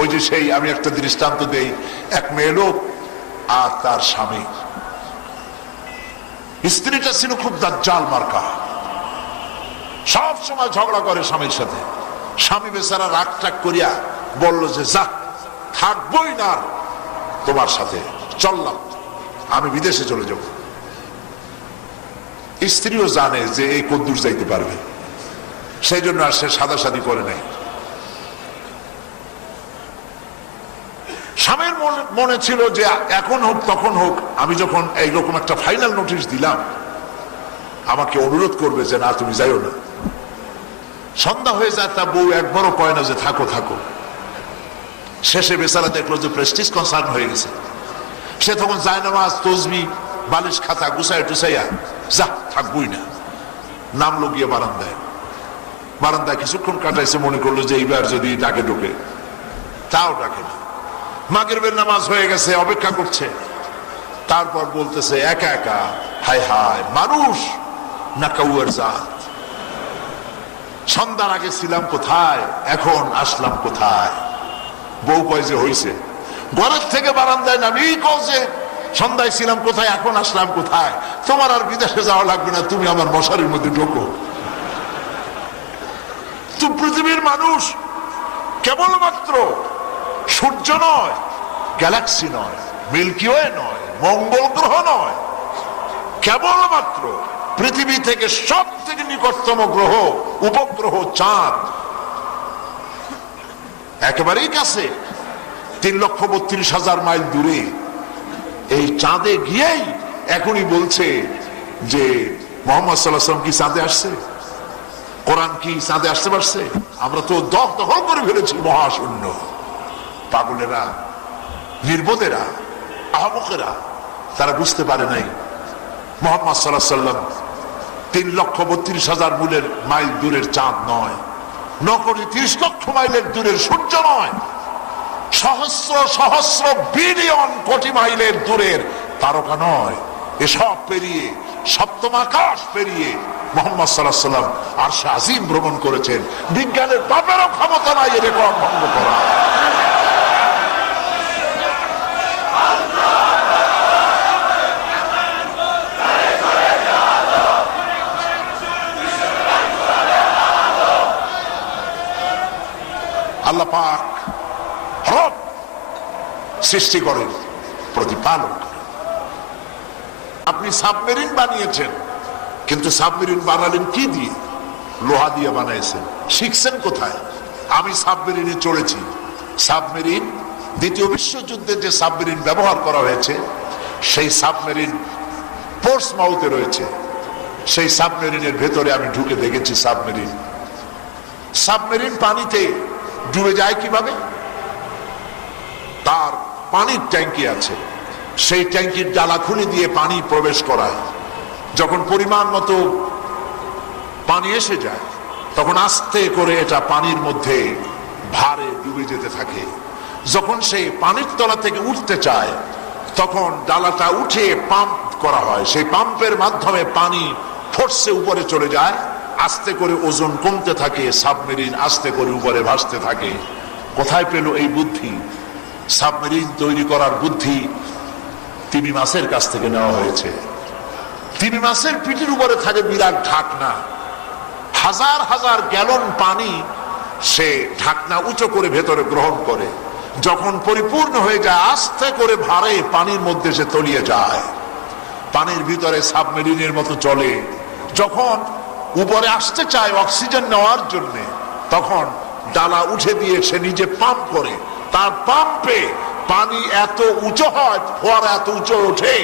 ওই যে সেই আমি একটা দৃষ্টান্ত দেই, এক মেয়ে লোক আর তার স্বামী, স্ত্রীটা ছিল খুব দাজ্জাল মার্কা, সব সময় ঝগড়া করে স্বামীর সাথে। স্বামী বেচারা রাগ টাগ করিয়া বলল যে যা, থাকবোই না তোমার সাথে, চললাম, আমি বিদেশে চলে যাব। স্ত্রীও জানে যে এই কদ্দুর যাইতে পারবে, সেই জন্য আর সে সাদাসাদি করে নাই। স্বামীর মনে ছিল যে এখন হোক তখন হোক, আমি যখন এইরকম একটা ফাইনাল নোটিশ দিলাম আমাকে অনুরোধ করবে যে না তুমি যাইও না। সন্ধ্যা হয়ে যায়, তা বউ একবারও কয় না যে থাকো থাকো। শেষে বেচারা দেখলো যে প্রেস্টিজ কনসার্ন হয়ে গেছে। সে তখন জায়নামাজ, তসবি, বালিশ খাতা গুছাইয়া টুসাইয়া যা, থাকবই না, নামলো গিয়ে বারান্দায়। বারান্দায় কিছুক্ষণ কাটাইছে, মনে করলো যে এইবার যদি ডাকে ঢোকে, তাও ডাকে না। মাগরিবের নামাজ হয়ে গেছে, অপেক্ষা করছে। তারপর বলতেছে একা একা, হায় হায় মানুষ না কাউয়ার জাত, সন্ধ্যার আগে ছিলাম কোথায়, এখন আসলাম কোথায়। বউ কয় যে হইছে, ঘরের থেকে বারান্দায় নামি কও যে সন্ধ্যায় ছিলাম কোথায়, এখন আসলাম কোথায়। তোমার আর বিদেশে যাওয়া লাগবে না, তুমি আমার মশারির মধ্যে ঢোকো। তুমি পৃথিবীর মানুষ কেবলমাত্র সূর্য নয়, গ্যালাক্সি নয়, মিল্কি ওয়ে নয়, মঙ্গল গ্রহ নয়, কেবলমাত্র পৃথিবী থেকে সব থেকে নিকটতম গ্রহ, উপগ্রহ চাঁদ, একেবারেই কাছে, 3,32,000 মাইল দূরে। এই চাঁদে গিয়েই এখনই বলছে যে মোহাম্মদ সাল্লাল্লাহু আলাইহি ওয়াসাল্লাম কি চাঁদে আসছে, কোরআন কি চাঁদে আসতে পারছে। আমরা তো দখল করে ফেলেছি মহাশূন্য। পাগলেরা, নির্বোধেরা, আহমকেরা, তারা বুঝতে পারে নাই মোহাম্মদ সাল্লাল্লাহু আলাইহি ওয়াসাল্লাম 3,32,000 মাইল দূরের চাঁদ নয়, 9,30,00,000 মাইলের দূরের সূর্য নয়, সহস্র সহস্র বিলিয়ন কোটি মাইলের দূরের তারকা নয়। এসব পেরিয়ে, সপ্তম আকাশ পেরিয়ে মোহাম্মদ সাল্লাল্লাহু আলাইহি ওয়াসাল্লাম আরশে আজিম ভ্রমণ করেছেন। বিজ্ঞানের বাপেরও ক্ষমতা নাই এ রেকর্ড ভঙ্গ করা। আল্লাহ পাক রব সৃষ্টি করেন, প্রতিপালন করেন। আপনি সাবমেরিন বানিয়েছেন, কিন্তু সাবমেরিন বানালেন কি দিয়ে? লোহা দিয়ে বানাইছেন। শিখছেন কোথায়? আমি সাবমেরিনে চড়েছি। সাবমেরিন, দ্বিতীয় বিশ্বযুদ্ধে যে সাবমেরিন ব্যবহার করা হয়েছে, সেই সাবমেরিন পোর্টসমাউথে রয়েছে। সেই সাবমেরিনের ভেতরে আমি ঢুকে দেখেছি। সাবমেরিন পানিতে ডুবে যায় কিভাবে? তার পানির ট্যাঙ্কি আছে, সেই ট্যাঙ্কির ডালা খুলে দিয়ে পানি প্রবেশ করায়। যখন পরিমাণ মতো পানি এসে যায়, তখন আস্তে করে এটা পানির মধ্যে ভারে ডুবে যেতে থাকে। যখন সেই পানির তলা থেকে উঠতে চায়, তখন ডালাটা উঠে পাম্প করা হয়। সেই পাম্পের মাধ্যমে পানি ফোর্সে উপরে চলে যায়। আস্তে করে ওজন কমতে থাকে, সাবমেরিন আস্তে করে উপরে ভাসতে থাকে। কোথায় পেল এই বুদ্ধি? সাবমেরিন তৈরি করার বুদ্ধি তিমি মাছের কাছ থেকে নেওয়া হয়েছে। তিমি মাছের পিঠের উপরে থাকে বিরাট ঢাকনা, হাজার হাজার গ্যালন পানি সে ঢাকনা উঁচু করে ভেতরে গ্রহণ করে। যখন পরিপূর্ণ হয়ে যায়, আস্তে করে ভারে পানির মধ্যে সে তলিয়ে যায়। পানির ভিতরে সাবমেরিনের মতো চলে। যখন উপরে আসতে চায় অক্সিজেন নেওয়ার জন্য, তখন ডালা উঠে দিয়ে সে নিজে পাম্প করে। তার পাম্পে পানি এত উঁচু হয়, ফোয়ারা এত উঁচু ওঠে,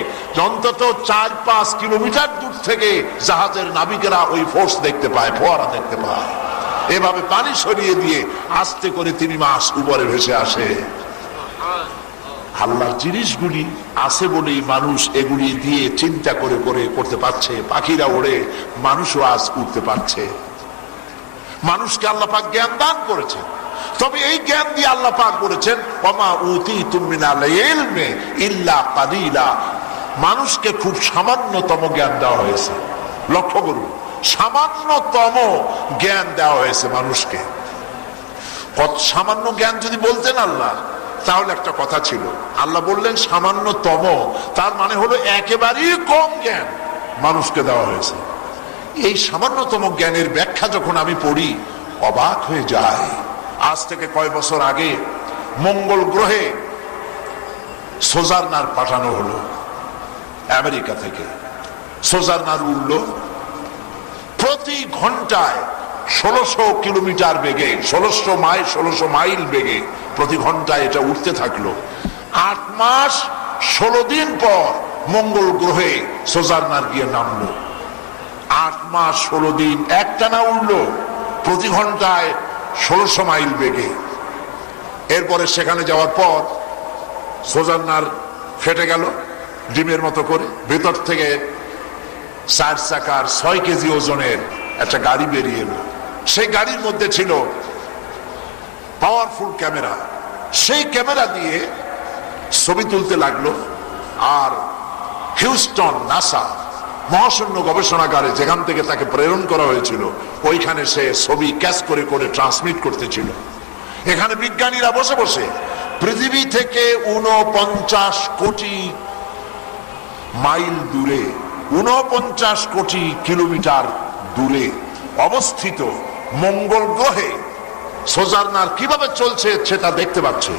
অন্তত 4-5 কিলোমিটার দূর থেকে জাহাজের নাবিকেরা ওই ফোর্স দেখতে পায়, ফোয়ারা দেখতে পায়। এভাবে পানি সরিয়ে দিয়ে আস্তে করে 3 মাস উপরে ভেসে আসে। আল্লাহর জিনিসগুলি আছে বলেই মানুষ এগুলি দিয়ে চিন্তা করে করে করতে পারছে। পাখিরা ওড়ে, মানুষও আজ উঠতে পারছে। মানুষকে আল্লাহ পাক জ্ঞান দান করেছেন, তবে এই জ্ঞান দিয়ে আল্লাহ পাক বলেছেন ওমা উতীতুম মিনাল ইলমি ইল্লা কালিলা। মানুষকে খুব সামান্যতম জ্ঞান দেওয়া হয়েছে। লক্ষ্য করুন, সামান্যতম জ্ঞান দেওয়া হয়েছে মানুষকে। কত সামান্য জ্ঞান যদি বলতেন আল্লাহ, তাহলে একটা কথা ছিল। আল্লাহ বললেন সামান্যতম, তার মানে হলো একেবারেই কম জ্ঞান মানুষকে দেওয়া হয়েছে। এই সামান্যতম জ্ঞানের ব্যাখ্যা যখন আমি পড়ি, অবাক হয়ে যায়। আজ থেকে কয় বছর আগে মঙ্গল গ্রহে সোজারনার পাঠানো হলো আমেরিকা থেকে। সোজারনার উড়ল প্রতি ঘন্টায় 1600 কিলোমিটার বেগে, 1600 মাইল বেগে প্রতি ঘন্টায় এটা উঠতে থাকলো। 8 মাস 16 দিন পর মঙ্গল গ্রহে সোজারনার গিয়ে নামলো। 8 মাস 16 দিন একটানা উড়লো প্রতি ঘন্টায় 1600 মাইল বেগে। এরপরে সেখানে যাওয়ার পর সোজারনার ফেটে গেল ডিমের মতো করে। ভেতর থেকে 4 চাকার 6 কেজি ওজনের একটা গাড়ি বেরিয়ে এলো। সেই গাড়ির মধ্যে ছিল পাওয়ারফুল ক্যামেরা। সেই ক্যামেরা দিয়ে ছবি তুলতে লাগলো। আর হিউস্টন নাসা মহাশূন্য গবেষণাগারে, যেখান থেকে তাকে প্রেরণ করা হয়েছিল, ওইখানে সে ছবি ক্যাচ করে করে ট্রান্সমিট করতেছিল। এখানে বিজ্ঞানীরা বসে বসে পৃথিবী থেকে 49 কোটি মাইল দূরে, 49 কোটি কিলোমিটার দূরে অবস্থিত মঙ্গল গ্রহে সোজারনার কিভাবে চলছে সেটা দেখতে পাচ্ছে,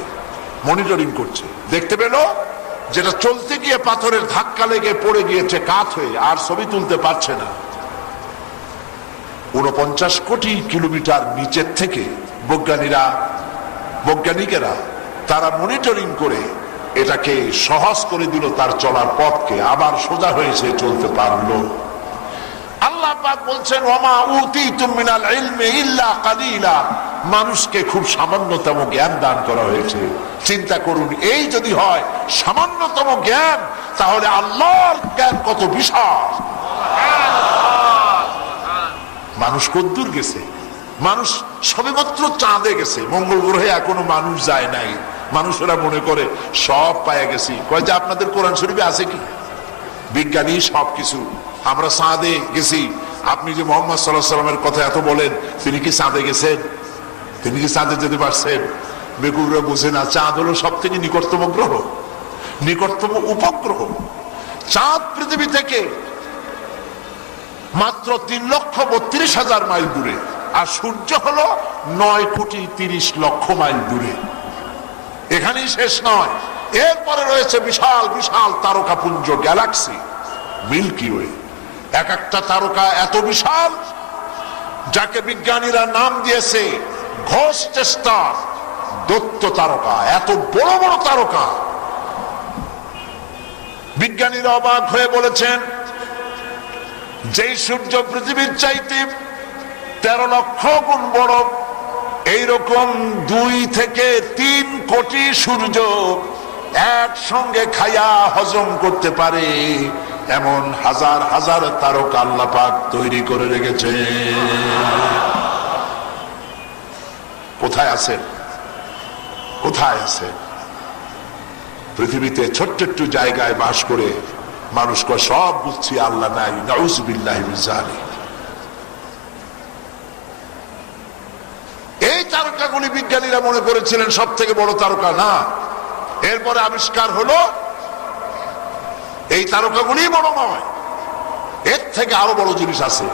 মনিটরিং করছে। দেখতে পেল যেটা চলতে গিয়ে পাথরের ধাক্কা লেগে পড়ে গিয়েছে কাত হয়ে, আর ছবি তুলতে পারছে না। 49 কোটি কিলোমিটার নিচের থেকে বৈজ্ঞানিকেরা তারা মনিটরিং করে এটাকে সহজ করে দিল, তার চলার পথকে। আবার সোজা হয়েছে, চলতে পারলো। আল্লাহ পাক বলছেন ওয়ামা উতীতুম মিনাল ইলমি ইল্লা কালিলা, মানুষকে খুব সামান্যতম জ্ঞান দান করা হয়েছে। চিন্তা করুন, এই যদি হয় সামান্যতম জ্ঞান, তাহলে আল্লাহর জ্ঞান কত বিশাল। মানুষ কদ্দূর গেছে? মানুষ সবেমাত্র চাঁদে গেছে, মঙ্গল গ্রহে এখনো মানুষ যায় নাই। মানুষেরা মনে করে সব পায়ে গেছি। কয় যে আপনাদের কোরআন শরীফে আছে কি? বিজ্ঞানী সবকিছু। আমরা চাঁদে গেছি। আপনি যে মোহাম্মদ সাল্লাল্লাহু আলাইহি সাল্লামের কথা এত বলেন, তিনি কি চাঁদে গেছেন? তিনি কি চাঁদে যেতে পারছেন? বেকুবরা বুঝে না। চাঁদ হলো সব থেকে নিকটতম গ্রহ, নিকটতম উপগ্রহ। চাঁদ পৃথিবী থেকে মাত্র 3,32,000 মাইল দূরে, আর সূর্য হলো 9,30,00,000 মাইল দূরে। এখানেই শেষ নয়, এরপরে রয়েছে বিশাল বিশাল তারকাপুঞ্জ, গ্যালাক্সি, মিল্কি ওয়ে। এক একটা তারকা এত বিশাল, যাকে বিজ্ঞানীরা নাম দিয়েছে ঘোস্ট স্টার, দৈত্য তারকা। এত বড় বড় তারকা। বিজ্ঞানীরা অবাক হয়ে বলেছেন, যেই সূর্য পৃথিবীর চাইতে 13 লক্ষ গুণ বড়, এইরকম 2 থেকে 3 কোটি সূর্য একসঙ্গে খাইয়া হজম করতে পারে এমন হাজার হাজার তারকা আল্লাহ পাক তৈরি করে রেখেছে। কোথায় আছে? কোথায় আছে? পৃথিবীতে ছোট্ট একটু জায়গায় বাস করে মানুষ কয় সব বুঝছি, আল্লাহ নাই। নাউযুবিল্লাহি মিন যালিক। এই তারকাগুলি বিজ্ঞানীরা মনে করেছিলেন সব থেকে বড় তারকা। না, এরপরে আবিষ্কার হলো এই তারকাগুলি বড় নয়, এর থেকে আরো বড় জিনিস আছে।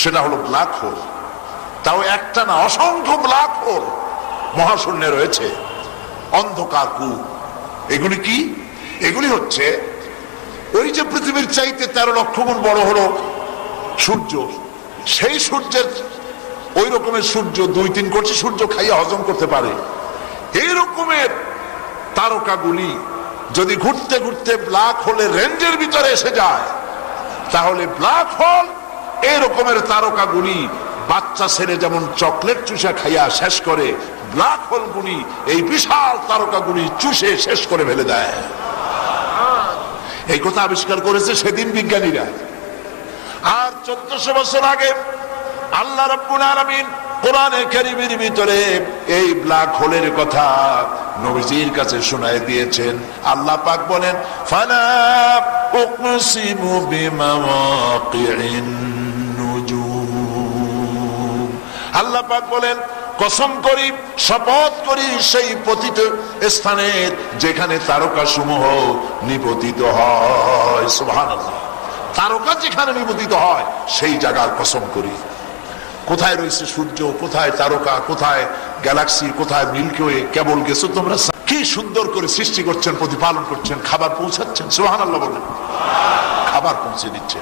সেটা হলো ব্ল্যাক হোল। তাও একটা না, অসংখ্য ব্ল্যাক হোল মহাশূন্যে রয়েছে, অন্ধকার কূপ। এগুলি কি? এগুলি হচ্ছে ওই যে পৃথিবীর চাইতে 13 লক্ষ গুণ বড় হলো সূর্য, সেই সূর্যের ওই রকমের সূর্য 2-3 কোটি সূর্য খাইয়া হজম করতে পারে। এই রকমের তারকাগুলি যদি ঘুরতে ঘুরতে ব্ল্যাক হোলের রেঞ্জের ভিতরে এসে যায়, তাহলে ব্ল্যাক হোল এই রকমের তারকাগুলি বাচ্চা ছেলে যেমন চকলেট চুষা খাইয়া শেষ করে, ব্ল্যাক হোলগুলি এই বিশাল তারকাগুলি চুষে শেষ করে ফেলে দেয়। এই কথা আবিষ্কার করেছে সেদিন বিজ্ঞানীরা। আর 1400 বছর আগে আল্লাহ রাব্বুল আলামিন কোরআনে কারীমের ভিতরে এই ব্ল্যাক হোলের কথা নবীজির কাছে শোনায় দিয়েছেন। আল্লাহ পাক বলেন, ফালা উকসিমু বিমাওয়াকিন নুজুম। আল্লাহ পাক বলেন, কসম করি, শপথ করি সেই পতিত স্থানের যেখানে তারকা সমূহ নিপতিত হয়, সুবহানাল্লাহ, তারকা যেখানে নিপতিত হয় সেই জায়গার কসম করি। কোথায় রয়েছে সূর্য, কোথায় তারকা, কোথায় গ্যালাক্সি, কোথায় মিল্কি ওয়ে, কেবল গেছো তোমরা। কি সুন্দর করে সৃষ্টি করছেন, প্রতিপালন করছেন, খাবার পৌঁছাচ্ছেন, সুবহানাল্লাহ বলেন। খাবার পৌঁছে দিচ্ছে,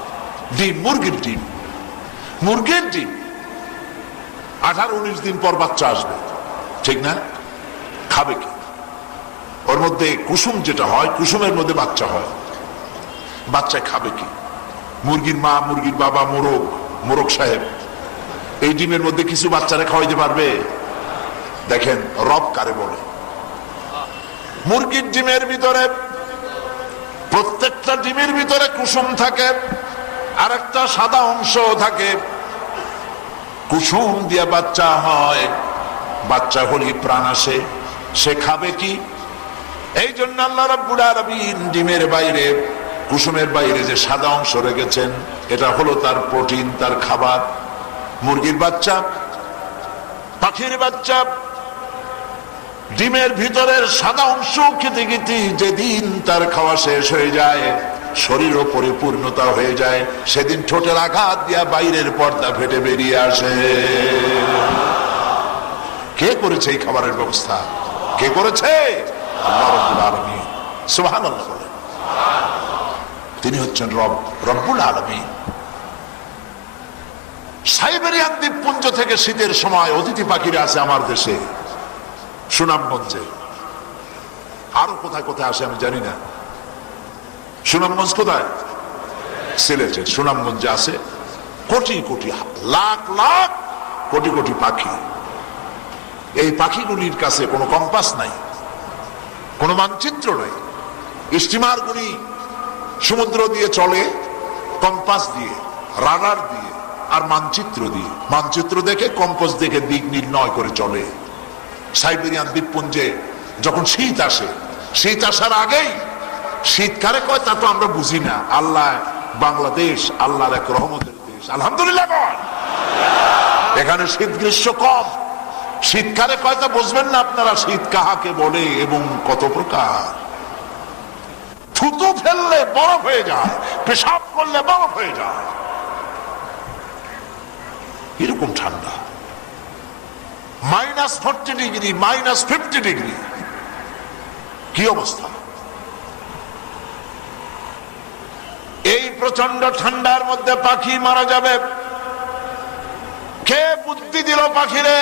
ডিম, মুরগির ডিম, মুরগির ডিম 18-19 দিন পর বাচ্চা আসবে, ঠিক না? খাবে কি? ওর মধ্যে কুসুম যেটা হয়, কুসুমের মধ্যে বাচ্চা হয়, বাচ্চায় খাবে কি? মুরগির মা, মুরগির বাবা, মোরগ সাহেব এই ডিমের মধ্যে কিছু বাচ্চারা খাওয়াইতে পারবে? দেখেন রব কারে বলে। মুরগির ডিমের ভিতরে, প্রত্যেকটা ডিমের ভিতরে কুসুম থাকে, আর একটা সাদা অংশ থাকে। কুসুম দিয়ে বাচ্চা হয়, বাচ্চা হলে প্রাণ আসে, সে খাবে কি? এই জন্য আল্লাহ রাব্বুল আলামিন ডিমের বাইরে, কুসুমের বাইরে যে সাদা অংশ রেখেছেন, এটা হলো তার প্রোটিন, তার খাবার। মুরগির বাচ্চা, পাখির বাচ্চা ডিমের ভিতরের সাদা অংশ খেতে খেতে যেদিন তার খাওয়া শেষ হয়ে যায়, শরীরও পরিপূর্ণতা হয়ে যায়, সেদিন ঠোঁটের আঘাত দিয়া বাইরের পর্দা ফেটে বেরিয়ে আসে। কে করেছে এই খাবারের ব্যবস্থা? কে করেছে? আল্লাহ রাব্বুল আলামিন, সুবহানাল্লাহ বলেন। তিনি হচ্ছেন রব্বুল আলামিন। সাইবেরিয়ান দ্বীপপুঞ্জ থেকে শীতের সময় অতিথি পাখিরা আছে আমার দেশে, সুনামগঞ্জে, আরো কোথায় কোথায় আসে আমি জানি না। সুনামগঞ্জ কোথায়? সিলেটে সুনামগঞ্জে আছে কোটি কোটি, লাখ লাখ, কোটি কোটি পাখি। এই পাখিগুলির কাছে কোনো কম্পাস নাই, কোনো মানচিত্র নাই। স্টিমারগুলি সমুদ্র দিয়ে চলে কম্পাস দিয়ে, রাডার দিয়ে, আর মানচিত্র দিয়ে। মানচিত্র দেখে, কম্পাস দেখে দিক নির্ণয় করে চলে। সাইবেরিয়ান দ্বীপপুঞ্জে যখন শীত আসে, শীত আসার আগেই, শীতকালে কয় তা তো আমরা বুঝি না। আল্লাহ, বাংলাদেশ আল্লাহর এক রহমতের দেশ, আলহামদুলিল্লাহ। এখানে শীত গ্রীষ্ম কম। শীতকালে কয় তা বুঝবেন না আপনারা, শীত কাহাকে বলে এবং কত প্রকার। থুতু ফেললে বরফ হয়ে যায়, পেশাব করলে বরফ হয়ে যায়, এরকম ঠান্ডা। -40 ডিগ্রি, -50 ডিগ্রি, কি অবস্থা! এই প্রচন্ড ঠান্ডার মধ্যে পাখি মারা যাবে। কে বুদ্ধি দিল পাখিরে?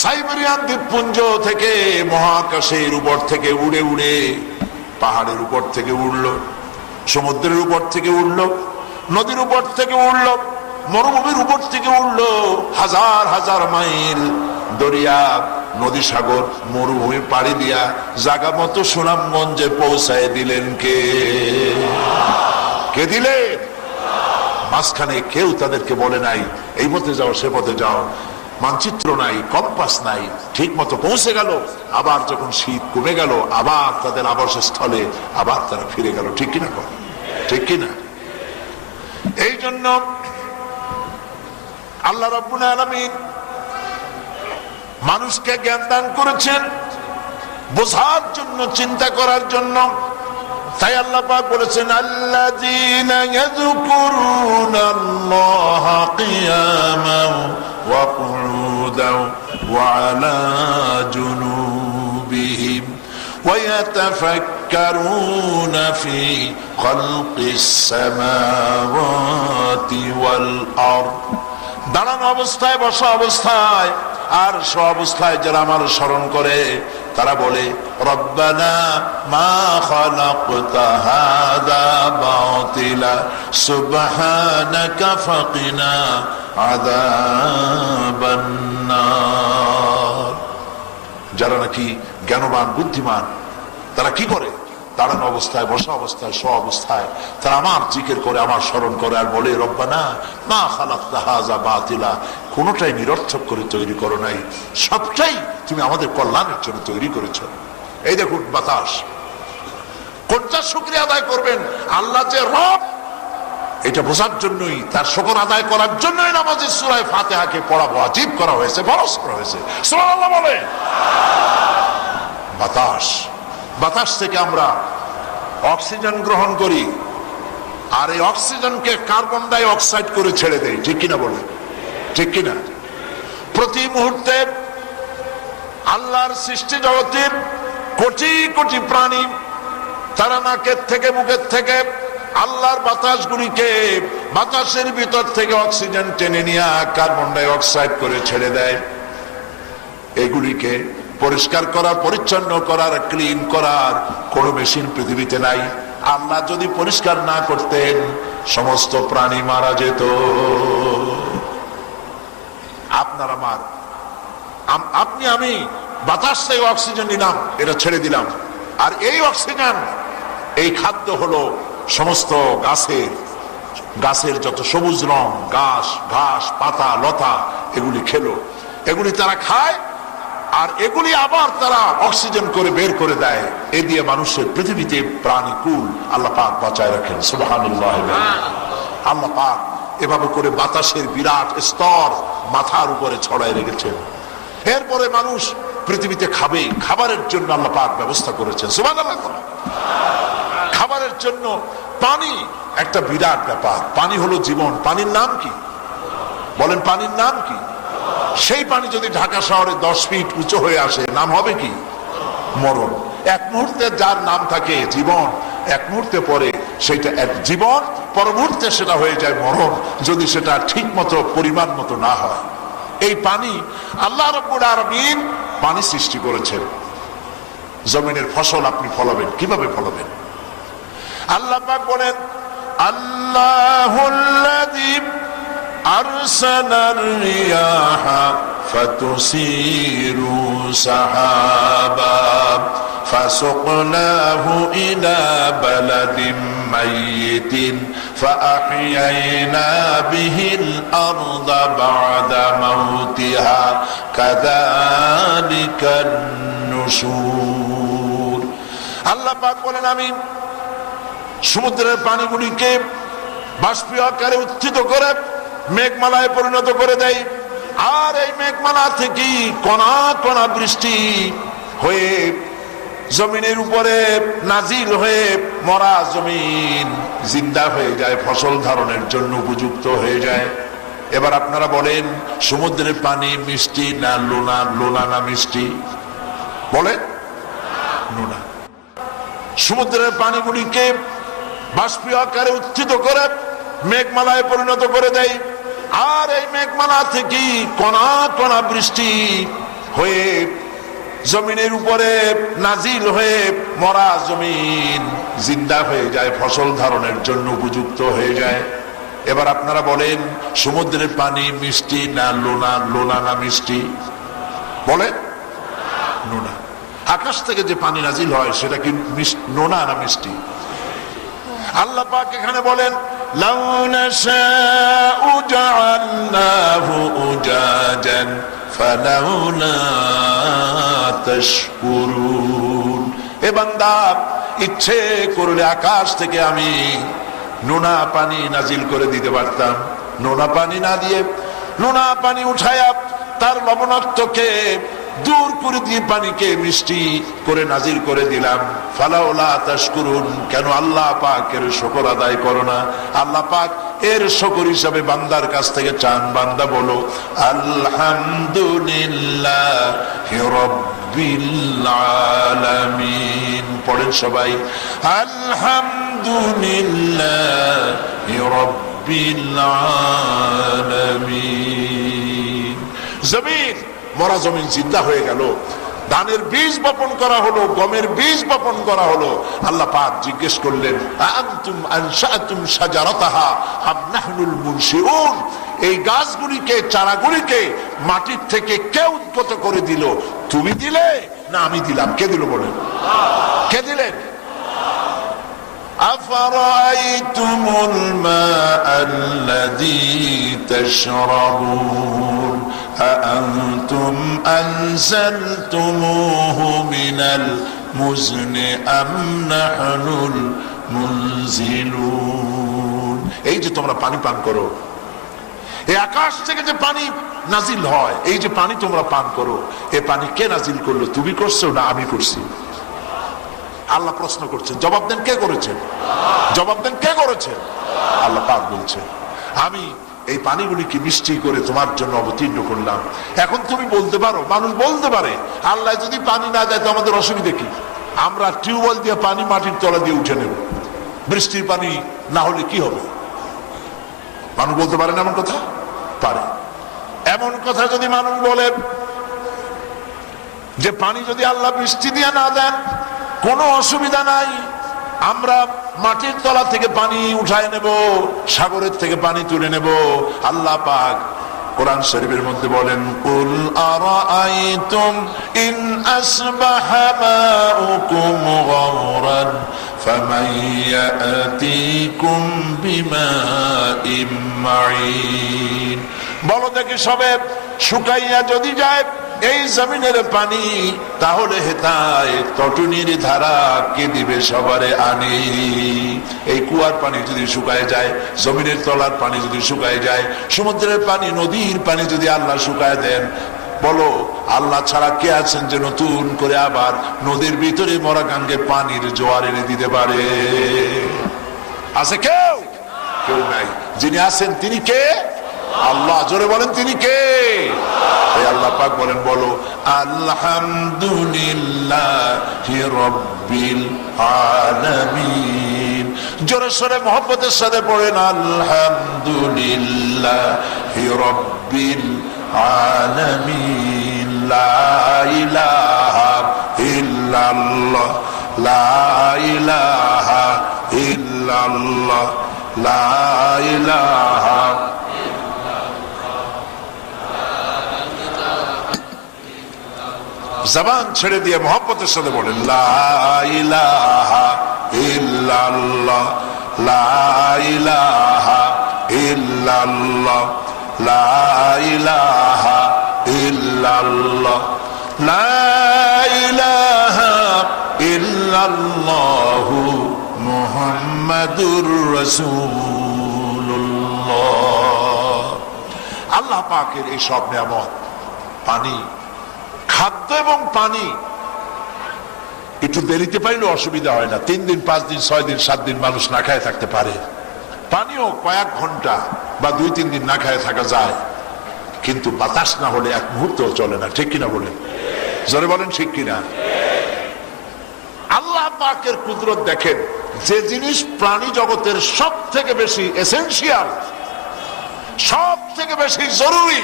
সাইবেরিয়ান দ্বীপপুঞ্জ থেকে মহাকাশের উপর থেকে উড়ে উড়ে, পাহাড়ের উপর থেকে উড়লো, সমুদ্রের উপর থেকে উড়লো, নদীর উপর থেকে উড়লো, মরুভূমির উপর থেকে উড়লো, হাজার হাজার মাইল দরিয়া, নদী, সাগর, মরুভূমি পাড়ি দিয়া জায়গা মতো সুনামগঞ্জে পৌঁছায় দিলেন কে? কে দিলেন? মাঝখানে কেউ তাদেরকে বলে নাই এই পথে যাও, সে পথে যাও। মানচিত্র নাই, কম্পাস নাই, ঠিক মতো পৌঁছে গেল। আবার যখন শীত কমে গেল, আবার তাদের আবাসস্থলে আবার তারা ফিরে গেল। ঠিক কিনা? ঠিক কিনা? এই জন্য আল্লাহ রাব্বুল আলামিন মানুষকে জ্ঞান দান করেছেন বোঝার জন্য, চিন্তা করার জন্য। তাই আল্লাহ পাক বলেছেন, আল্লাযীনা ইয়াযকুরুনাল্লাহা কিয়ামান ওয়া কুউদান ওয়া আলা জুনুবিহিম ওয়া ইয়াতাফাক্কারুনা ফি খালকিস সামাওয়াতি ওয়াল আরদ। দাঁড়ানো অবস্থায়, বসা অবস্থায় আর সব অবস্থায় যারা আমার স্মরণ করে, তারা বলে, রব্বানা মা খালাকতা হাযা বাতিলা সুবহানাকা ফাকিনা আযাবান নার। যারা নাকি জ্ঞানবান, বুদ্ধিমান, তারা কি করে? দাঁড়ানো অবস্থায়, বসা অবস্থায়, সব অবস্থায় তারা আমার জিকির করে, আমার স্মরণ করে, আর বলে, রব্বানা মা খালাকতা হাযা বাতিলা, কোনটাই নিরর্থক করে তৈরি করো নাই, সবটাই তুমি আমাদের কল্যাণের জন্য তৈরি করেছো। এই দেখুন বাতাস, কোনটা শুকরিয়া আদায় করবেন? আল্লাহ যে রব, এটা বোঝার জন্যই, তার শুকর আদায় করার জন্যই নামাজের সূরা ফাতিহাকে পড়া ওয়াজিব করা হয়েছে, ফরজ করা হয়েছে। সুবহানাল্লাহ বলে। বাতাস থেকে আমরা অক্সিজেন গ্রহণ করি, আর এই অক্সিজেনকে কার্বন ডাই অক্সাইড করে ছেড়ে দেয়, ঠিক কিনা বলে? ঠিক কিনা? প্রতি মুহূর্তে আল্লাহর সৃষ্টি জগতের কোটি কোটি প্রাণী তারা নাকের থেকে মুখের থেকে আল্লাহর বাতাসগুলিকে, বাতাসের ভিতর থেকে অক্সিজেন টেনে নিয়ে কার্বন ডাই অক্সাইড করে ছেড়ে দেয়। এগুলিকে পরিষ্কার করার, পরিচ্ছন্ন করার, ক্লিন করার কোন মেশিন পৃথিবীতে নাই। আল্লাহ যদি পরিষ্কার না করতেন সমস্ত প্রাণী মারা যেত। আপনার আমার, আপনি আমি বাতাস থেকে অক্সিজেন নিলাম, এটা ছেড়ে দিলাম, আর এই অক্সিজেন, এই খাদ্য হলো সমস্ত গাছের যত সবুজ রং, ঘাস, পাতা, লতা, এগুলি খেলো, এগুলি তারা খায়, আর এগুলি আবার তারা অক্সিজেন করে বের করে দেয়। এ দিয়ে মানুষের পৃথিবীতে প্রাণীকুল আল্লাহ পাক বাঁচায় রাখেন। সুবহানাল্লাহ। আল্লাহ পাক এভাবে করে বাতাসের বিরাট স্তর মাথার উপরে ছড়ায় রেখেছেন। এরপরে মানুষ পৃথিবীতে খাবে, খাবারের জন্য আল্লাহ পাক ব্যবস্থা করেছেন। সুবহানাল্লাহ। খাবারের জন্য পানি একটা বিরাট ব্যাপার। পানি হলো জীবন। পানির নাম কি বলেন? পানির নাম কি? সেই পানি যদি ঢাকা শহরে 10 ফিট উঁচু হয়ে আসে, নাম হবে কি? মরণ। এক মুহূর্তে যার নাম থাকে জীবন, এক মুহূর্তে পরে সেটা এক জীবন, পর মুহূর্তে সেটা হয়ে যায় মরণ, যদি সেটা ঠিক মতো পরিমাণ মতো না হয়। এই পানি আল্লাহ রাব্বুল আলামিন পানি সৃষ্টি করেছেন। জমিনের ফসল আপনি ফলাবেন, কিভাবে ফলাবেন? আল্লাহ পাক বলেন, আল্লাহুল্লাযী আরসালার রিয়াহা ফাতুসিরু সাহাবা ফাসুকনাহু ইলা বালাদিন মাইয়িতিন ফাআহইয়ানা বিহিল আরদা বা'দা মাউতিহা কাযালিকান নুশুর। আল্লাহ পাক বলেন, আমি সমুদ্রের পানিগুলিকে বাষ্পীয় আকারে উত্থিত করে মেঘমালায় পরিণত করে দেয়, আর এই মেঘমালা থেকে কণা কণা বৃষ্টি হয়ে জমিনের উপরে নাজিল হয়ে মরা জমিন জিন্দা হয়ে যায়, ফসল ধারণের জন্য উপযুক্ত হয়ে যায়। এবার আপনারা বলেন, সমুদ্রের পানি মিষ্টি না লোনা? লোনা না মিষ্টি? বলে লোনা। সমুদ্রের পানিগুলিকে বাষ্পীয় আকারে উত্থিত করে মেঘমালায় পরিণত করে দেয়, আর এই মেঘমালা থেকে কণা কণা বৃষ্টি হয়ে জমিনের উপরে নাজিল হয়ে মরা জমিন জিন্দা হয়ে যায়, ফসল ধারণের জন্য উপযুক্ত হয়ে যায়। এবার আপনারা বলেন, সমুদ্রের পানি মিষ্টি না লোনা? লোনা না মিষ্টি? বলে লোনা। আকাশ থেকে যে পানি নাজিল হয় সেটা কি নোনা না মিষ্টি? আল্লাহ পাক এখানে বলেন, লাউ নাশাউ জাআলনাহু উজাজান ফালাউলা তাশকুরুন। এ বান্দা, ইচ্ছে করলে আকাশ থেকে আমি নোনা পানি নাজিল করে দিতে পারতাম। নোনা পানি না দিয়ে নোনা পানি উঠায়া তার লবণাক্তকে দূর করে দিয়ে পানিকে মিষ্টি করে নাজিল করে দিলাম। ফালাউলা তাশকুরুন, কেন আল্লাহ পাকের শুকর আদায় করো না? আল্লাহ পাক এর শুকর হিসাবে বান্দার কাছ থেকে চান, বান্দা বলো আলহামদুলিল্লাহি রাব্বিল আলামিন। পড়েন সবাই, আলহামদুলিল্লাহি রাব্বিল আলামিন। জমিন, মরা জমিন জিন্দা হয়ে গেল, ধানের বীজ বপন করা হলো, গমের বীজ বপন করা হলো। আল্লাহ পাক জিজ্ঞেস করলেন, আনতুম আনশাতুম শাজারাতাহা আম নাহনুল মুনশিউন। এই গাছগুলিকে, চারাগুলিকে মাটির থেকে কে উৎপন্ন করে দিল? তুমি দিলে না আমি দিলাম? কে দিল বলেন? কে দিলেন? আফারাআইতুমুল মাআল্লাযী তাশরাবুন أأنتم أنزلتموه من المزن أم نحن المنزلون। এই যে তোমরা পানি পান করো, এই আকাশ থেকে যে পানি নাজিল হয়, এই যে পানি তোমরা পান করো, এই পানি কে নাজিল করলো? তুমি করছো না আমি করছি? আল্লাহ প্রশ্ন করছেন, জবাব দেন কে করেছেন? জবাব দেন কে করেছেন? আল্লাহ পাক বলছেন, আমি এই পানিগুলিকে মিষ্টি করে তোমার জন্য অবতীর্ণ করলাম। এখন তুমি বলতে পারো, মানুষ বলতে পারে, আল্লাহ যদি পানি না দেয় তো আমাদের অসুবিধা কি? আমরা টিউবওয়েল দিয়ে পানি মাটির তলা দিয়ে উঠে নেব, বৃষ্টির পানি না হলে কি হবে? মানুষ বলতে পারে না এমন কথা? পারে। এমন কথা যদি মানুষ বলে যে পানি যদি আল্লাহ বৃষ্টি দিয়ে না দেন কোনো অসুবিধা নাই, আমরা মাটির তলা থেকে পানি উঠায় নেব, সাগরের থেকে পানি তুলে নেব। আল্লাহ পাক কোরআন শরীফের মধ্যে বলেন, কুল আরাআইতুম ইন আসবাহা মাউকুম গাওরান ফামান ইয়াতিকুম বিমাইম মাঈন। বলো দেখি সবে শুকাইয়া যদি যায় এই জমিনের পানি, তাহলে হেতায় তটুনির ধারা কে দিবে সবারে আনি? এই কুয়ার পানি যদি শুকায় যায়, জমিনের তলার পানি যদি শুকায় যায়, সমুদ্রের পানি, নদীর পানি যদি আল্লাহ শুকায় দেন, বলো আল্লাহ ছাড়া কে আছেন যে নতুন করে আবার নদীর ভিতরে মরা গানকে পানির জোয়ার এনে দিতে পারে? আছে কেউ? কেউ নাই। যিনি আছেন তিনি কে? আল্লাহ। জোরে বলেন তিনি কে? আল্লাহ পাক বলেন, বলো আলহামদুলিল্লাহি রাব্বিল আলামিন। জোরে সোরে মোহব্বতের সাথে পড়েন, আলহামদুলিল্লাহি রাব্বিল আলামিন। লা ইলাহা ইল্লাল্লাহ, লা ইলাহা ইল্লাল্লাহ, লা ইলাহা। জবান ছেড়ে দিয়ে মোহব্বতের সাথে বলেন, লা ইলাহা ইল্লাল্লাহ, লা ইলাহা ইল্লাল্লাহ, লা ইলাহা ইল্লাল্লাহ, লা ইলাহা ইল্লাল্লাহু মুহাম্মাদুর রাসূলুল্লাহ। আল্লাহ পাকের এই সব নিয়ামত, পানি, খাদ্য এবং পানি, একটু দেরিতে পাইলে অসুবিধা হয় না। 3 দিন 5 দিন 6 দিন 7 দিন মানুষ না খায় থাকতে পারে। পানিও কয়েক ঘন্টা বা 2-3 দিন না খায় থাকা যায়, কিন্তু বাতাস না হলে এক মুহূর্তও চলে না। ঠিক কিনা বলেন? জোরে বলেন ঠিক কিনা? আল্লাহ পাকের কুদরত দেখেন, যে জিনিস প্রাণী জগতের সব থেকে বেশি এসেনশিয়াল, সব থেকে বেশি জরুরি,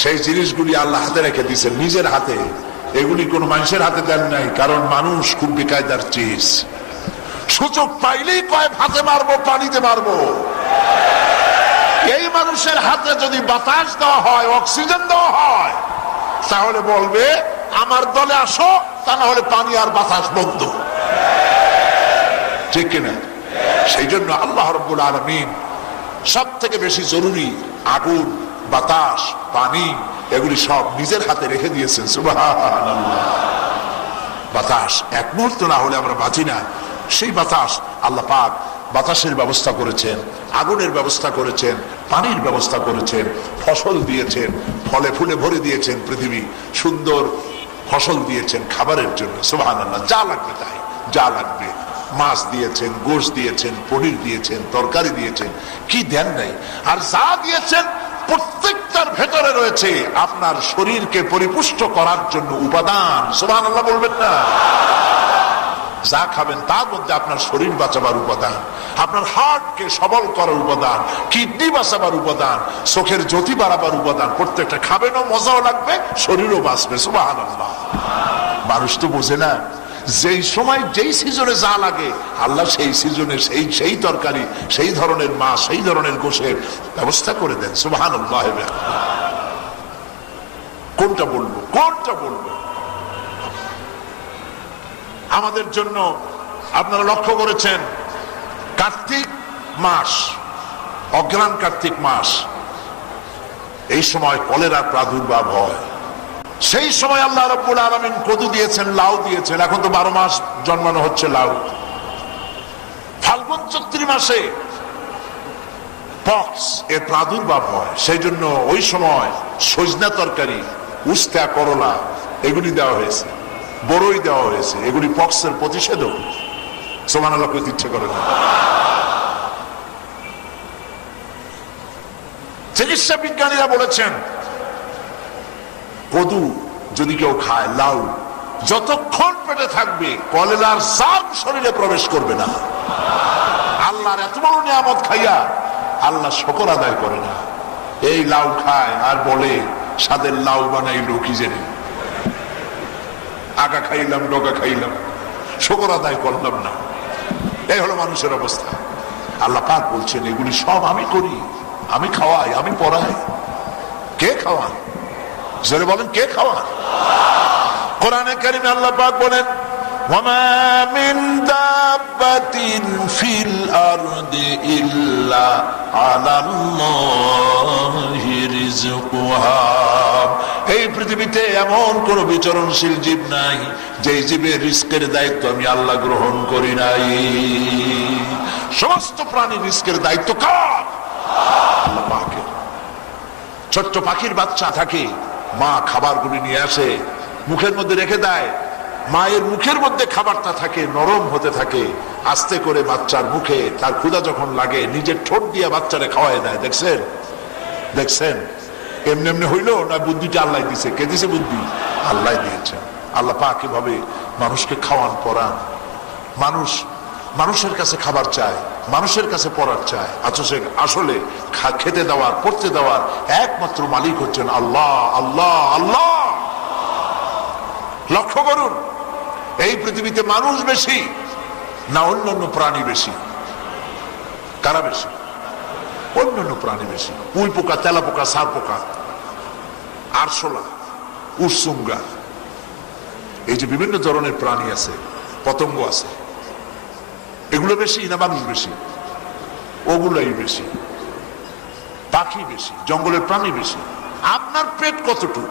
সেই জিনিসগুলি আল্লাহ হাতে রেখে দিয়েছেন, নিজের হাতে। এগুলি কোন মানুষের হাতে দেন নাই, কারণ মানুষ খুব বেকায়দার চিজ। সুযোগ পাইলেই কয় ভাতে মারবো, পানিতে মারবো। এই মানুষের হাতে যদি বাতাস দেওয়া হয়, অক্সিজেন দেওয়া হয়, তাহলে বলবে আমার দলে আসো, তা না হলে পানি আর বাতাস বন্ধ। ঠিক কিনা? সেই জন্য আল্লাহ রাব্বুল আলামিন সব থেকে বেশি জরুরি আগুন, বাতাস, পানি, এগুলি সব নিজের হাতে রেখে দিয়েছেন। সুবহানাল্লাহ। বাতাস এক মুহূর্ত না হলে আমরা বাঁচি না। সেই বাতাস আল্লাহ পাক বাতাসের ব্যবস্থা করেছেন, আগুনের ব্যবস্থা করেছেন, পানির ব্যবস্থা করেছেন, ফসল দিয়েছেন, ফলে ফুলে ভরে দিয়েছেন পৃথিবী, সুন্দর ফসল দিয়েছেন খাবারের জন্য। সুবহানাল্লাহ। যা লাগবে তাই, যা লাগবে। মাছ দিয়েছেন, গোশত দিয়েছেন, পনির দিয়েছেন, তরকারি দিয়েছেন, কি দেন নাই? আর যা দিয়েছেন প্রত্যেকটার ভেতরে রয়েছে আপনার শরীরকে পরিপুষ্ট করার জন্য উপাদান। সুবহানাল্লাহ বলবেন না? যা খাবেন তার মধ্যে আপনার শরীর বাঁচাবার উপাদান, আপনার হার্টকে সবল করার উপাদান, কিডনি বাঁচাবার উপাদান, চোখের জ্যোতি বাড়াবার উপাদান। প্রত্যেকটা খাবেনও, মজাও লাগবে, শরীরও বাঁচবে। সুবহানাল্লাহ। মানুষ তো বোঝে না, যেই সময় যেই সিজনে যা লাগে আল্লাহ সেই সিজনে সেই তরকারি, সেই ধরনের মাছ, সেই ধরনের গোশের ব্যবস্থা করে দেন। সুবহানাল্লাহ। কোনটা বলবো, কোনটা বলবো? আমাদের জন্য আপনারা লক্ষ্য করেছেন, কার্তিক মাস, অগ্রহায়ণ কার্তিক মাস, এই সময় কলেরার প্রাদুর্ভাব হয়। সেই সময় আল্লাহ রাব্বুল আলামিন কদু দিয়েছেন, লাউ দিয়েছেন। এখন তো 12 মাস জন্মানো হচ্ছে লাউ। ফাল্গুন চৈত্র মাসে পক্স এর প্রাদুর্ভাব হয়, সেই জন্য ওই সময় সজনা তরকারি, উস্তা, করলা এগুলি দেওয়া হয়েছে, বড়ই দেওয়া হয়েছে, এগুলি পক্সের প্রতিষেধক। সুবহানাল্লাহ কইতে ইচ্ছে করে না। চিকিৎসা বিজ্ঞানীরা বলেছেন কদু যদি কেউ খায়, লাউ, যতক্ষণ পেটে থাকবে কলেরার সাপ শরীরে প্রবেশ করবে না। আল্লাহর এত বড় নিয়ামত খাইয়া আল্লাহ শুকর আদায় করে না। এই লাউ খায় আর বলে স্বাদের লাউ বানাইলো কি জেনে, আগা খাইলাম ডগা খাইলাম, শুকর আদায় করলাম না। এই হলো মানুষের অবস্থা। আল্লাহ পাক বলছেন এগুলি সব আমি করি, আমি খাওয়াই, আমি পড়াই। কে খাওয়ান? জোরে বলেন, কে খাওয়ান? কোরআনে কারিমে আল্লাহ পাক বলেন ওয়ামা মিন দাব্বাতিন ফিল আরদি ইল্লা আলাল্লাহি রিজকুহা। এই পৃথিবীতে এমন কোন বিচরণশীল জীব নাই যে জীবের রিস্কের দায়িত্ব আমি আল্লাহ গ্রহণ করি নাই। সমস্ত প্রাণী রিস্কের দায়িত্ব কার? আল্লাহ পাকের। ছোট্ট পাখির বাচ্চা থাকে, মা খাবারগুলি নিয়ে আসে, মুখের মধ্যে রেখে দেয়, মায়ের মুখের মধ্যে খাবারটা থাকে, নরম হতে থাকে, আস্তে করে বাচ্চার মুখে তার ক্ষুধা যখন লাগে নিজের ঠোঁট দিয়ে বাচ্চারে খাওয়াই দেয়। দেখছেন? দেখছেন? এমনি এমনি হইলো না? বুদ্ধিটা আল্লাহ দিছে। কে দিছে বুদ্ধি? আল্লাহ দিয়েছে। আল্লাহ পাক এভাবে মানুষকে খাওয়ান, পড়ান। মানুষ মানুষের কাছে খাবার চায়, মানুষের কাছে পড়ার চায়, আসলে খেতে দেওয়ার, পড়তে দেওয়ার একমাত্র মালিক হচ্ছেন আল্লাহ। আল্লাহ আল্লাহ। লক্ষ্য করুন, এই পৃথিবীতে মানুষ বেশি না অন্যান্য প্রাণী বেশি? কারা বেশি? অন্যান্য প্রাণী বেশি। উই পোকা, তেলা পোকা, সার পোকা, আরশোলা, উরসুঙ্গা, এই যে বিভিন্ন ধরনের প্রাণী আছে, পতঙ্গ আছে, এগুলো বেশি না মানুষ বেশি? ওগুলাই বেশি। পাখি বেশি, জঙ্গলের প্রাণী বেশি। আপনার পেট কতটুকু,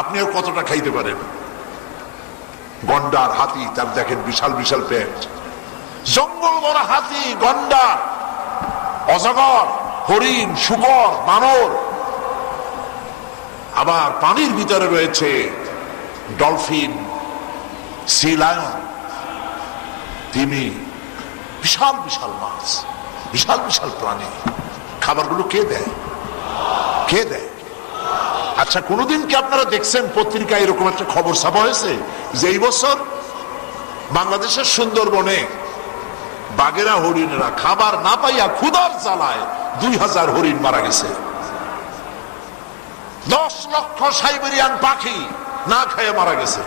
আপনিও কতটা খাইতে পারেন? গন্ডার, হাতি, তার দেখেন বিশাল বিশাল পেট। জঙ্গল ভরা হাতি, গন্ডার, অজগর, হরিণ, শূকর, বানর। আবার পানির ভিতরে রয়েছে ডলফিন, সি লায়ন, তিমি, বিশাল বিশাল মাছ, বিশাল বিশাল প্রাণী। খাবারগুলো কে দেয়? কে দেয়? আচ্ছা, কোনদিন কি আপনারা দেখছেন পত্রিকায় এরকম একটা খবর ছাপা হয়েছে যে এই বছর বাংলাদেশের সুন্দরবনে বাঘেরা, হরিণেরা খাবার না পাইয়া ক্ষুধার জ্বালায় 2000 হরিণ মারা গেছে, 10 লক্ষ সাইবেরিয়ান পাখি না খেয়ে মারা গেছে,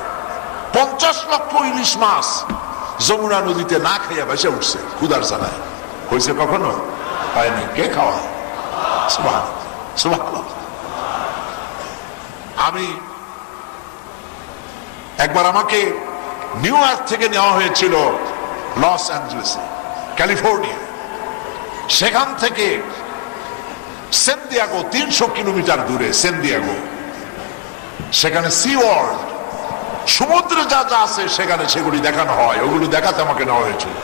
50 লক্ষ ইলিশ মাছ যমুনা নদীতে না খেয়ে ভেসে উঠছে ক্ষুধার জ্বালায়। হয়েছে কখনো? হয় না। কে খাওয়ায়? সুবহানাল্লাহ, সুবহানাল্লাহ। আমি একবার, আমাকে নিউ ইয়র্ক থেকে নেওয়া হয়েছিল লস অ্যাঞ্জেলেসে, ক্যালিফোর্নিয়া। সেখান থেকে সেন দিয়েগো, 300 কিলোমিটার দূরে সেন দিয়েগো, সেখানে সি ওয়ার্ল্ড, সমুদ্রে যা যা আছে সেখানে সেগুলি দেখানো হয়, ওগুলো দেখাতে আমাকে নেওয়া হয়েছিল।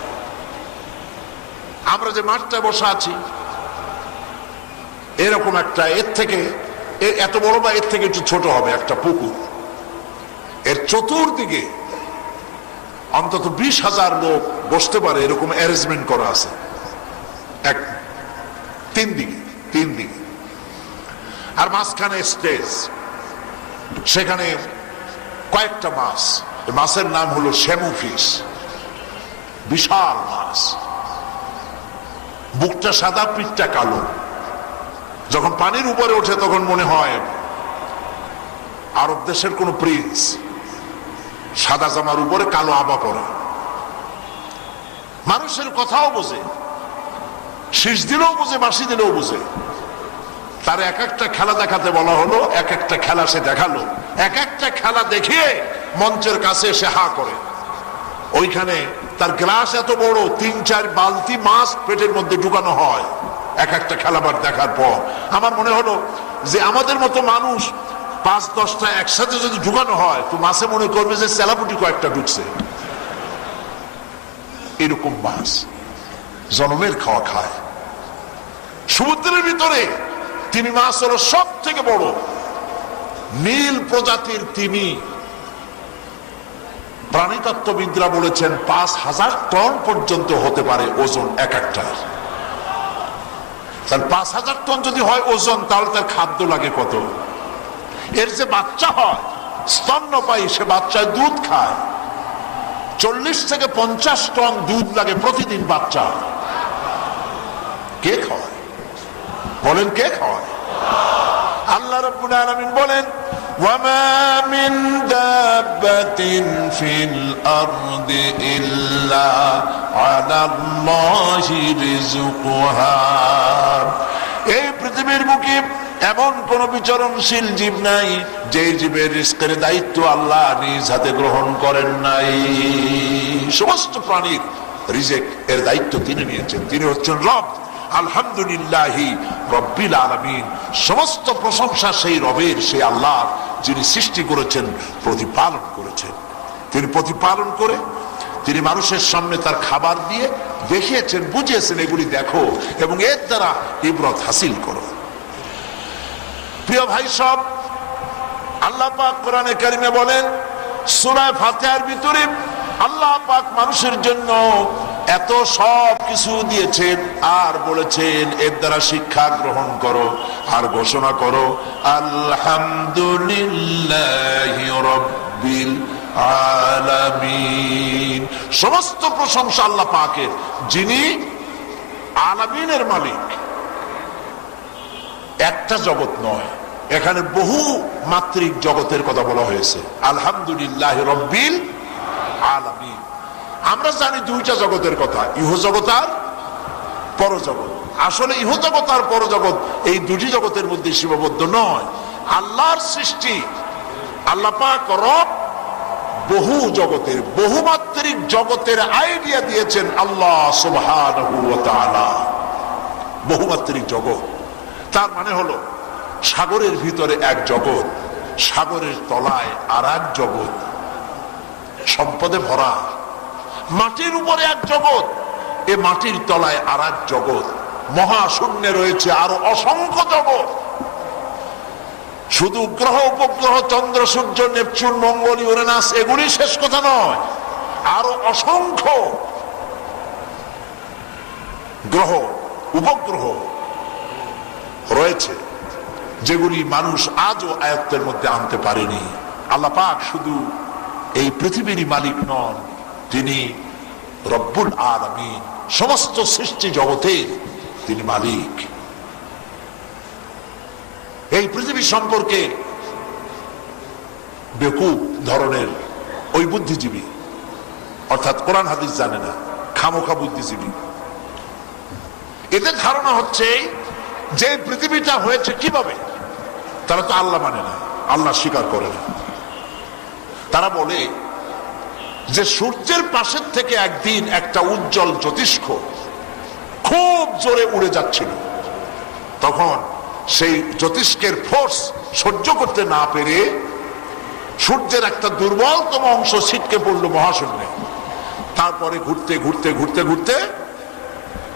আমরা যে মাঠটায় বসে আছি, এরকম একটা, এর থেকে এত বড় বা এর থেকে একটু ছোট হবে একটা পুকুর, এর চতুর্দিকে অন্তত 20,000 লোক বসতে পারে এরকম অ্যারেঞ্জমেন্ট করা আছে। তিন দিকে, আর মাঝখানে স্টেজ, সেখানে কয়েকটা মাছ। মাছের নাম হলো শ্যামু ফিশ, বিশাল মাছ, বুকটা সাদা, পিঠটা কালো। যখন পানির উপরে ওঠে তখন মনে হয় আরব দেশের কোন প্রিন্স, সাদা জামার উপরে কালো আবা পরা। মানুষের কথাও বোঝে, শীষ দিলেও বোঝে, বাঁশি দিলেও বোঝে। তার এক একটা খেলা দেখাতে বলা হলো, এক একটা খেলা সে দেখালো, এক একটা খেলা দেখিয়ে মঞ্চের কাছে এসে হা করে। ওইখানে তার গ্লাস এত বড়, 3-4 বালতি মাছ পেটের মধ্যে ঢুকানো হয় এক একটা খেলাবার দেখার পর। আমার মনে হলো যে আমাদের মতো মানুষ 5-10টা একসাথে যদি ঢুকানো হয় তো মাছে মনে করবে যে সেলাপুটি কয়েকটা ঢুকছে। এরকম মাছ জনমের খাওয়া খায়। সমুদ্রের ভিতরে তিমি মাছ হলো সব থেকে বড়। নীল প্রজাতির তিমি প্রাণীতত্ত্ববিদরা বলেছেন ৫,০০০ টন পর্যন্ত হতে পারে ওজন এক একটার। তাহলে ৫,০০০ টন যদি হয় ওজন, তাহলে তার খাদ্য লাগে কত? এর যে বাচ্চা হয় স্তন্যপায়ী, সে বাচ্চায় দুধ খায়, ৪০ থেকে ৫০ টন দুধ লাগে প্রতিদিন বাচ্চা। কে খায় বলেন? কে খায়? আল্লাহ রাব্বুল আলামিন বলেন, ওয়ামা মিন দাব্বাতিন ফিল আরদি ইল্লা আলাল্লাহি রিজকুহা। এই পৃথিবীর বুকে এমন কোন বিচরণশীল জীব নাই যে জীবের রিজকের দায়িত্ব আল্লাহ নিজ হাতে গ্রহণ করেন নাই। সমস্ত প্রাণীর রিজক এর দায়িত্ব তিনি নিয়েছেন। তিনি হচ্ছেন রব। আলহামদুলিল্লাহি রব্বিল আলামিন। সমস্ত প্রশংসা সেই রবের, সেই আল্লাহ যিনি সৃষ্টি করেছেন, প্রতিপালন করেছেন। তিনি প্রতিপালন করে তিনি মানুষের সামনে তার খাবার দিয়ে দেখিয়েছেন, বুঝিয়েছেন এগুলি দেখো এবং এর দ্বারা ইবরত হাসিল করো। প্রিয় ভাই সব, আল্লাহ পাক কোরআনে কারিমে বলেন, সূরা ফাতিহার ভিতরে আল্লাহ পাক মানুষের জন্য এত সব কিছু দিয়েছেন আর বলেছেন এর দ্বারা শিক্ষা গ্রহণ করো আর ঘোষণা করো, আলহামদুলিল্লাহি রাব্বিল আলামিন। সমস্ত প্রশংসা আল্লাহ পাকের, যিনি আলামিনের মালিক। একটা জগৎ নয়, এখানে বহু মাত্রিক জগতের কথা বলা হয়েছে। আলহামদুলিল্লাহি রাব্বিল আলামিন। আমরা জানি দুইটা জগতের কথা, ইহজগৎ আর পরজগৎ। আসলে ইহজগৎ আর পরজগৎ এই দুটি জগতের মধ্যে সীমাবদ্ধ নয়। আল্লাহর সৃষ্টি, আল্লাহ পাক রব বহু জগতের, বহুমাত্রিক জগতের আইডিয়া দিয়েছেন আল্লাহ সুবহানাহু ওয়া তাআলা। বহুমাত্রিক জগৎ তার মানে হলো সাগরের ভিতরে এক জগৎ, সাগরের তলায় আর এক জগৎ, সম্পদে ভরা। মাটির উপরে এক জগৎ, এ মাটির তলায় আর এক জগৎ। মহাশূন্যে রয়েছে আরো অসংখ্য জগৎ। শুধু গ্রহ উপগ্রহ, চন্দ্র সূর্য, নেপচুন, মঙ্গল, ইউরেনাস এগুলি শেষ কথা নয়, আরো অসংখ্য গ্রহ উপগ্রহ রয়েছে যেগুলি মানুষ আজও আয়ত্তের মধ্যে আনতে পারেনি। আল্লাহ পাক শুধু এই পৃথিবীরই মালিক নন, তিনি রব্বুল আলামিন, সমস্ত সৃষ্টি জগতের তিনি মালিক। এই পৃথিবী সম্পর্কে বেকুব ধরনের ওই বুদ্ধিজীবী, অর্থাৎ কোরআন হাদিস জানে না, খামোখা বুদ্ধিজীবী, এদের ধারণা হচ্ছে যে পৃথিবীটা হয়েছে কিভাবে। তারা তো আল্লাহ মানে না, আল্লাহ স্বীকার করে না। তারা বলে যে সূর্যের পাশের থেকে একদিন একটা উজ্জ্বল জ্যোতিষ্ক খুব জোরে উড়ে যাচ্ছিল, তখন সেই জ্যোতিষ্কের ফোর্স সহ্য করতে না পেরে সূর্যের একটা দুর্বলতম অংশ ছিটকে পড়লো মহাশূন্যে। তারপরে ঘুরতে ঘুরতে ঘুরতে ঘুরতে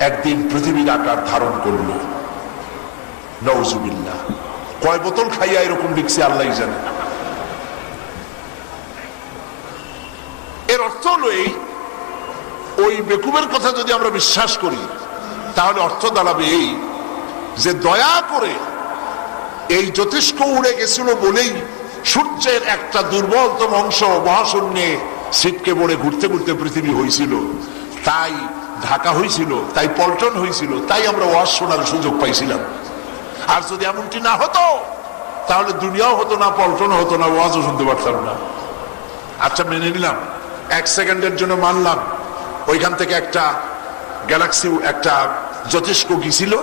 একদিন পৃথিবীর আকার ধারণ করলো। নাউজুবিল্লাহ। কয় বোতল খাইয়া এরকম লিখছে আল্লাহ জানে। এর অর্থ হলো এই, ওই বেকুবের কথা যদি আমরা বিশ্বাস করি তাহলে অর্থ দাঁড়াবে এই যে দয়া করে এই জ্যোতিষ্ক উড়ে গেছিল বলেই সূর্যের একটা দুর্বলতম অংশ মহাশূন্যে ছিটকে পড়ে ঘুরতে ঘুরতে পৃথিবী হয়েছিল, তাই ঢাকা হয়েছিল, তাই পল্টন হয়েছিল, তাই আমরা ওয়াজ শোনার সুযোগ পাইছিলাম। আর যদি এমনটি না হতো তাহলে দুনিয়াও হতো না, পল্টন হতো না, ওয়াজও শুনতে পারতাম না। আচ্ছা মেনে নিলাম, এক সেকেন্ডের জন্য মানলাম ওইখান থেকে একটা গ্যালাক্সি, একটা জ্যোতিষ্ক গিয়েছিল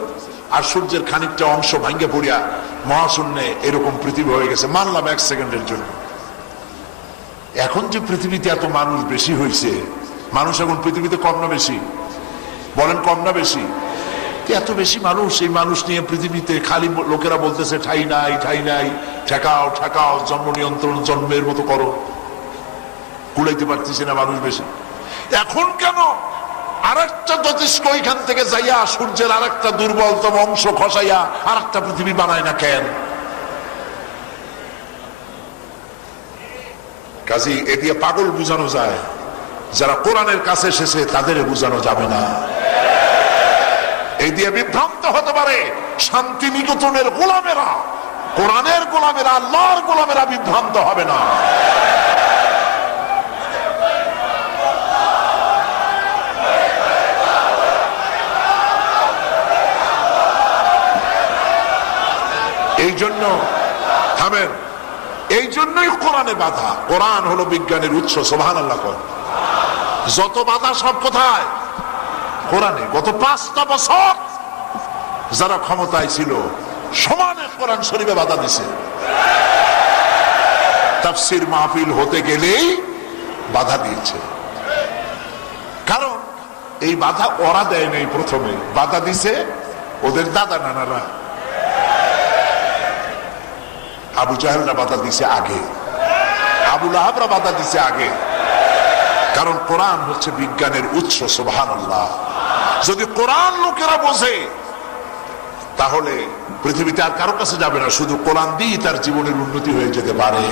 আর সূর্যের খানিকটা অংশ ভাঙ্গে পড়িয়া মহাশূন্যে এরকম পৃথিবী হয়ে গেছে, মানলাম এক সেকেন্ডের জন্য। এখন যে পৃথিবীতে এত মানুষ বেশি হয়েছে, মানুষ এখন পৃথিবীতে কম না বেশি? বলেন কম না বেশি? এত বেশি মানুষ, এই মানুষ নিয়ে পৃথিবীতে খালি লোকেরা বলতেছে ঠাই নাই, ঠাই নাই, ঠেকাও ঠেকাও, জন্ম নিয়ন্ত্রণ জন্মের মতো করো, কুলাইতে পারতেছে না মানুষ বেশি। এখন কেন আরেকটা জ্যোতিষ্ক ওইখান থেকে যাইয়া সূর্যের আরেকটা দুর্বলতম অংশ খসাইয়া আরেকটা পৃথিবী বানায় না কেন? কাজী এ দিয়ে পাগল বুঝানো যায়, যারা কোরআনের কাছে এসেছে তাদের বুঝানো যাবে না। এই দিয়ে বিভ্রান্ত হতে পারে শান্তি নিকেতনের গোলামেরা, কোরআনের গোলামেরা, আল্লাহর গোলামেরা বিভ্রান্ত হবে না। এই জন্য থামেন, এই জন্যই কোরআনে বাধা। কোরআন হলো বিজ্ঞানের উৎস। সুবহানাল্লাহ। যত বাধা সব কোথায়? কোরআনে। গত 5টা বছর যারা ক্ষমতায় ছিল সমানে কোরআন শরীফে বাধা দিছে। তাফসীর মাহফিল হতে গেলেই বাধা দিয়েছে। কারণ এই বাধা ওরা দেয় নাই, প্রথমে বাধা দিছে ওদের দাদা নানারা। আবু জাহেলরা বাধা দিছে আগে, আবু লাহাবরা বাধা দিছে আগে। কারণ কোরআন হচ্ছে বিজ্ঞানের উৎস। সুবহানাল্লাহ। যদি কোরআন লোকেরা বোঝে তাহলে পৃথিবীতে আর কারো কাছে যাবে না, শুধু কোরআন দিয়ে তার জীবনের উন্নতি হয়ে যেতে পারে।